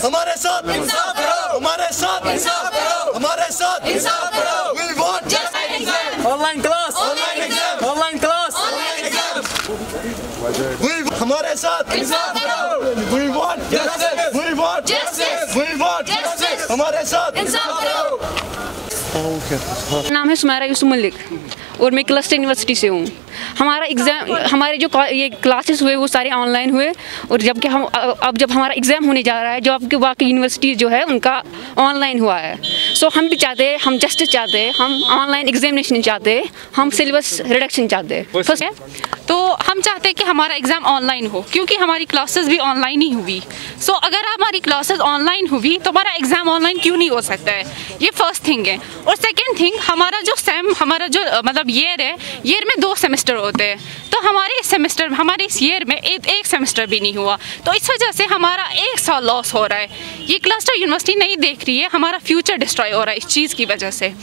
हमारे साथ इंसाफ करो, हमारे साथ इंसाफ करो, हमारे साथ इंसाफ करो। We want justice. Online class, online exam, online class, online exam. हमारे साथ इंसाफ करो। We want justice. We want justice. We want justice. हमारे साथ इंसाफ करो। नाम है सुमेरा यूसुफ मलिक और मैं क्लस्टर यूनिवर्सिटी से हूँ। हमारा एग्ज़ाम, हमारे जो ये क्लासेस हुए वो सारे ऑनलाइन हुए और जबकि जब हमारा एग्ज़ाम होने जा रहा है, जो आपके बाकी यूनिवर्सिटी जो है उनका ऑनलाइन हुआ है। सो हम भी चाहते हैं, हम जस्टिस चाहते हैं, हम ऑनलाइन एग्जामिनेशन चाहते हैं, हम सिलेबस रिडक्शन चाहते हैं। फर्स्ट तो हम चाहते हैं कि हमारा एग्ज़ाम ऑनलाइन हो, क्योंकि हमारी क्लासेस भी ऑनलाइन ही हुई। सो अगर हमारी क्लासेस ऑनलाइन हुई तो हमारा एग्ज़ाम ऑनलाइन क्यों नहीं हो सकता है, ये फर्स्ट थिंग है। और सेकेंड थिंग, हमारा जो मतलब ईयर में 2 सेमेस्टर होते हैं, तो हमारे इस ईयर में एक सेमेस्टर भी नहीं हुआ, तो इस वजह से हमारा 1 साल लॉस हो रहा है। ये क्लस्टर यूनिवर्सिटी नहीं देख रही है, हमारा फ्यूचर डिस्ट्रॉय हो रहा है इस चीज़ की वजह से।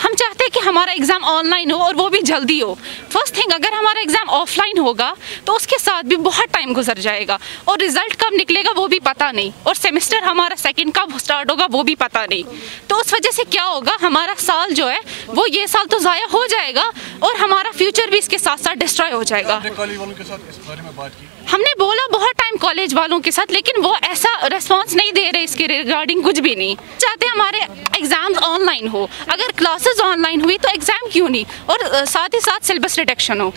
हम चाहते हैं कि हमारा एग्ज़ाम ऑनलाइन हो और वो भी जल्दी हो। फर्स्ट थिंग, अगर हमारा एग्ज़ाम ऑफलाइन होगा तो उसके साथ भी बहुत टाइम गुजर जाएगा और रिज़ल्ट कब निकलेगा वो भी पता नहीं, और सेमेस्टर हमारा सेकंड कब स्टार्ट होगा वो भी पता नहीं। तो उस वजह से क्या होगा, हमारा साल जो है वो ये साल तो ज़ाया हो जाएगा और हमारा फ्यूचर भी इसके साथ साथ डिस्ट्रॉय हो जाएगा। हमने बोला बहुत टाइम कॉलेज वालों के साथ, लेकिन वो ऐसा रिस्पॉन्स नहीं दे रहे इसके रिगार्डिंग कुछ भी नहीं। चाहते हमारे एग्जाम्स ऑनलाइन हो, अगर क्लासेस ऑनलाइन हुई तो एग्जाम क्यों नहीं, और साथ ही साथ सिलेबस रिडक्शन हो।